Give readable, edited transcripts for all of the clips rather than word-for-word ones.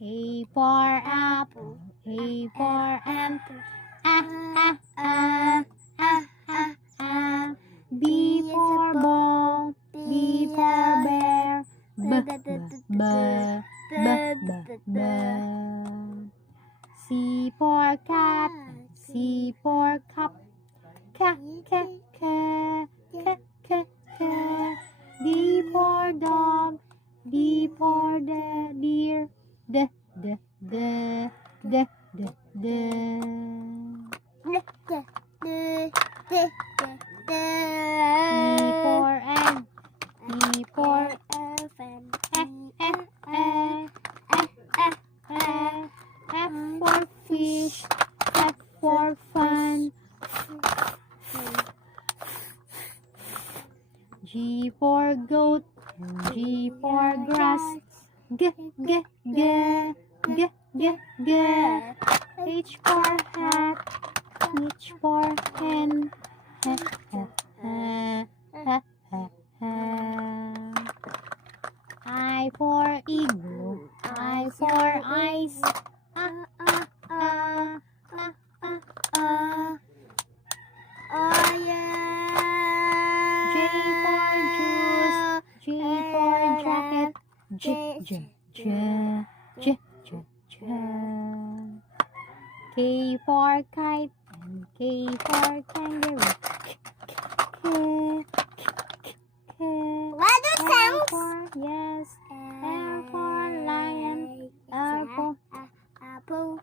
A for apple, A for apple. B for ball, B for bear. B. C for cat, C for cup. D for dog, D for deer. D. E for egg, E for elephant. F for fish, F for fun. G for goat, G for grass. G. H for hat, H for hen. I for igloo, I for ice. J for juice, J for jacket. K for kite and K for kangaroo. What the sounds? Yes. L for lion. L for apple.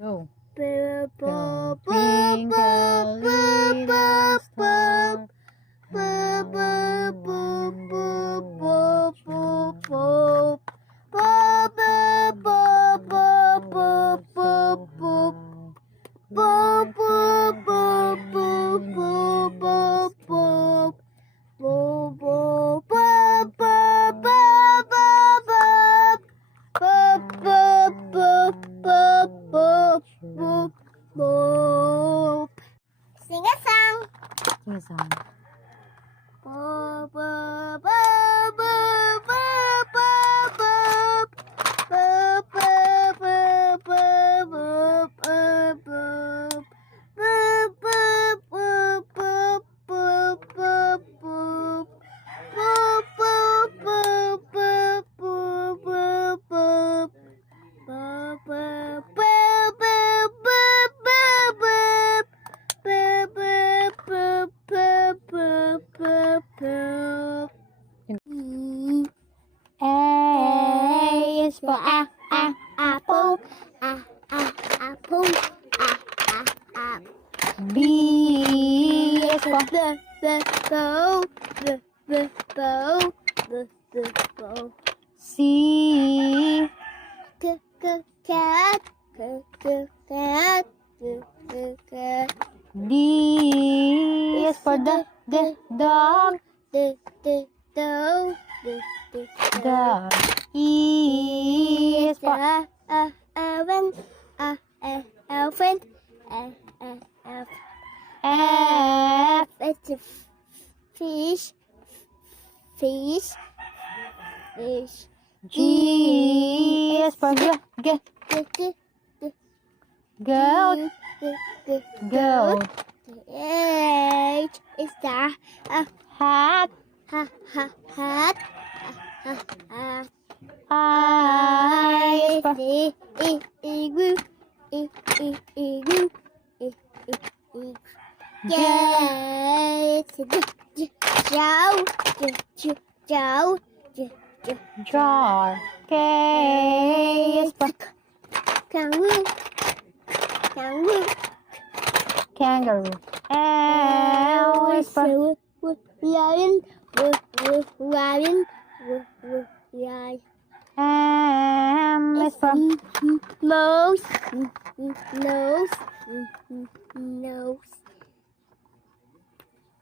go. Twinkle Twinkle little star. Sing a song. Sing a song. A is for apple. Apple. B is for bow. C. Cat. D is for the dog. Dog. E is for Elephant. F. It's a fish. G is for goat. Goat. H is the Hat. hat. I is for Igloo. J is jar. K is for kangaroo. kangaroo. L is for Lion. M is for Nose.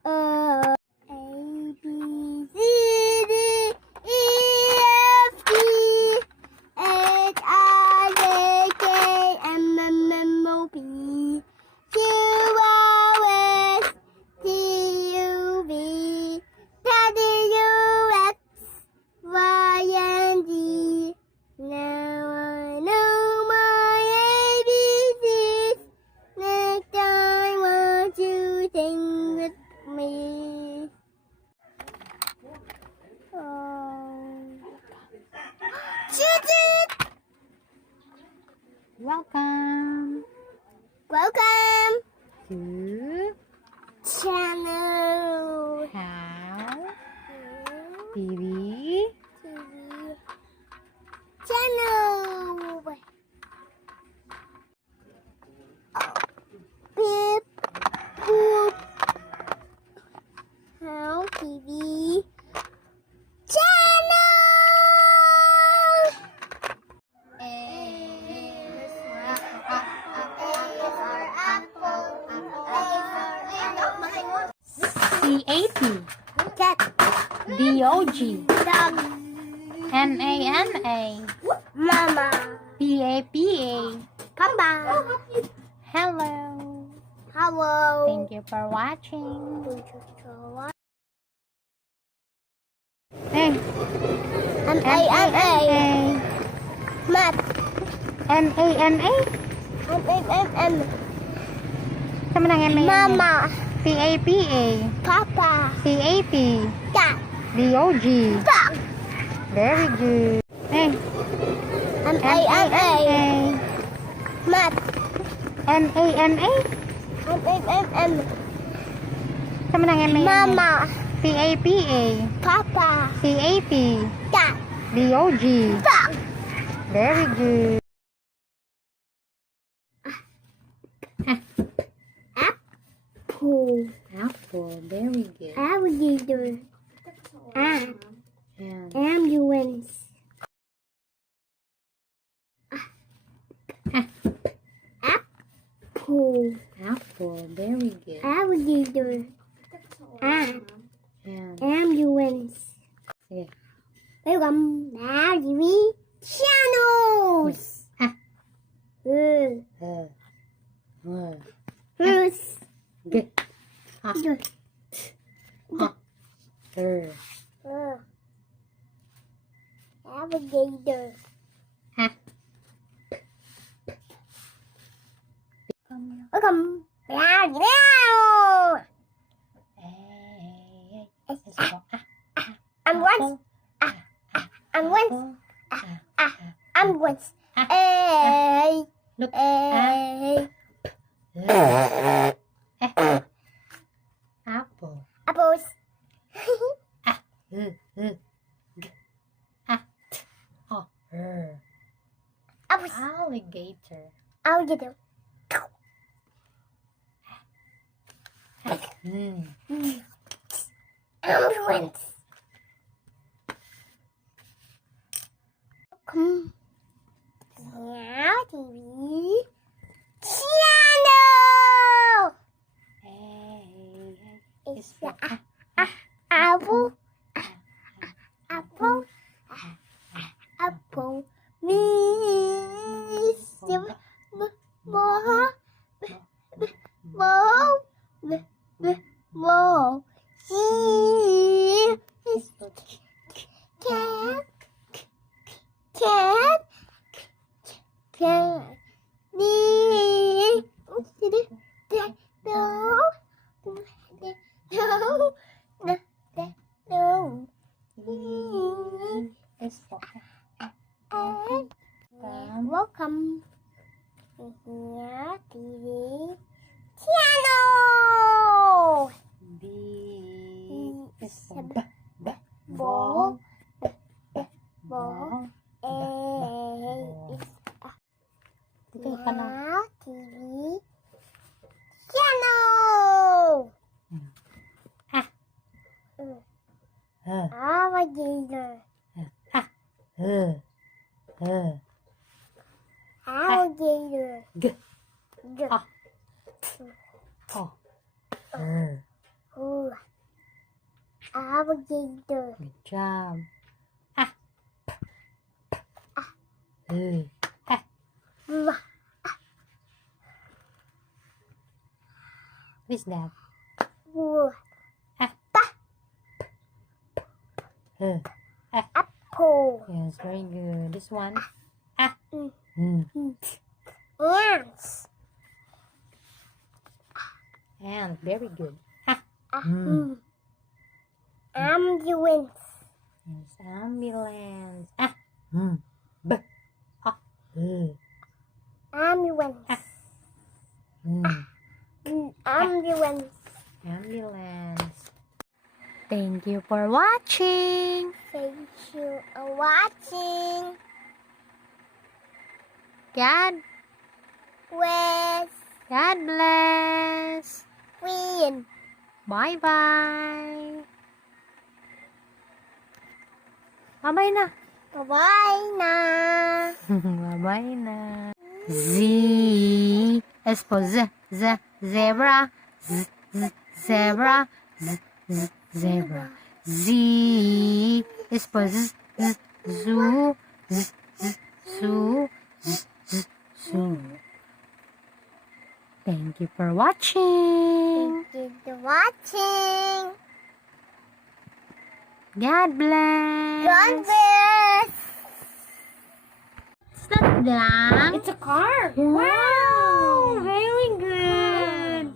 A B C D E F G H I J K L M N O P Q R S T U V W X Y and Z. Welcome Welcome to channel How TV TV channel. Beep boop. How TV channel. CAT Cat. DOG Dog. NANA Mama. PAPA. Come back. Hello. Hello. Thank you for watching. Hey. M-A-M-A. Mat. NANA. M-M-M-M. Sama ng MANA. Mama. PAPA. Papa. CAT Cat. DOG. Dog. Very good. Hey. M-A-M-A. Mat. NANA. M-M-M-M. Sama ng MANA. Mama. PAPA. Papa. CAT Cat. DOG. Dog. Very good. Apple. Apple. Very good. Alligator. Ant. And Ambulance. Apple. apple. Very good. Alligator. Ant. And Ambulance. sige. Welcome back to my channels. Ah. Uh, Uh, First. G. Ha. Ha. Alligator. Ha. Welcome back to my Hey. Let's go. I'm once. I'm once. I'm once. Hey. Look. Hey. Apple. Apples. G. Oh. Apples. Alligator. Alligator. Ambulance. Come. Now TV channel. Hey. It's the apple. Apple. Apple. Mr. More. More. She is cat. Cat. Cat. No. Welcome here TV channel. B is for Ball. ball. A is Ito ka na. now TV channel. Alligator. Alligator. G. G. Ah. Oh. Ooh. Alligator. Good job. What is that? Ooh. Apple. Yes, very good. This one. Ants. And very good. Ambulance. Yes, ambulance. B. God, West. God bless. Queen. Bye-bye. Bye-bye na. Bye na. Bye-bye na. Z is for zebra. Zebra. Zebra. Z is for zoo. Zoo. Zoo. Thank you for watching. Thank you for watching. God bless. God bless. It's not lang. It's a car. Wow. Very good.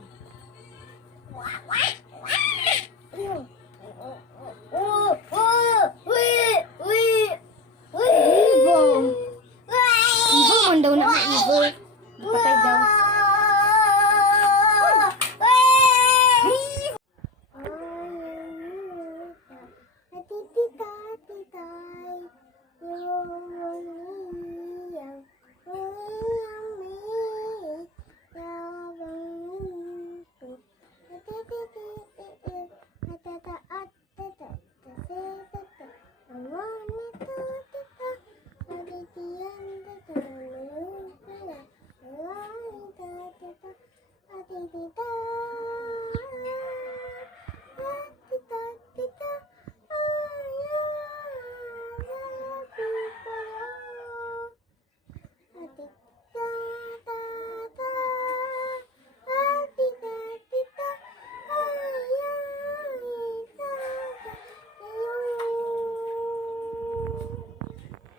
Evil man daw na evil. Patay daw.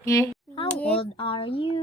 Okay. How old are you?